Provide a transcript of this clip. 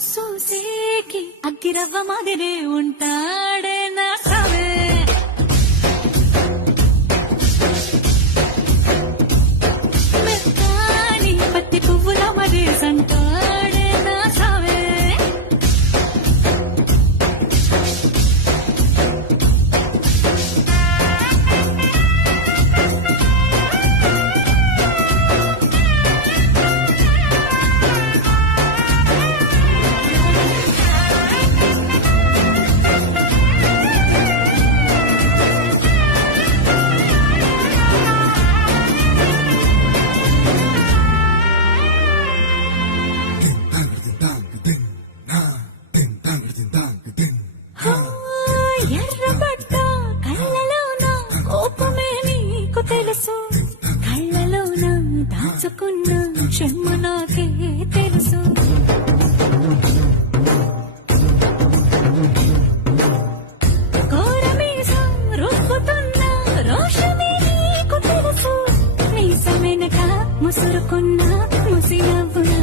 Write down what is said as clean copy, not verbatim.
సూసేకి అగ్గిరవ్వ మాదిరే ఉంటాడే నా సావే మెత్తాని పత్తి పువ్వుల మరే సంటాడే నా సావే ఎర్రబడ్డ కళ్ళలోన కోపమే నీకు తెలుసు కళ్ళలోన దాచుకున్న చెమ్మ నాకే తెలుసు కోరమీసం రుబ్బుతున్న రోషమే నీకు తెలుసు మీస వెనక ముసురుకున్న ముసి నవ్వునా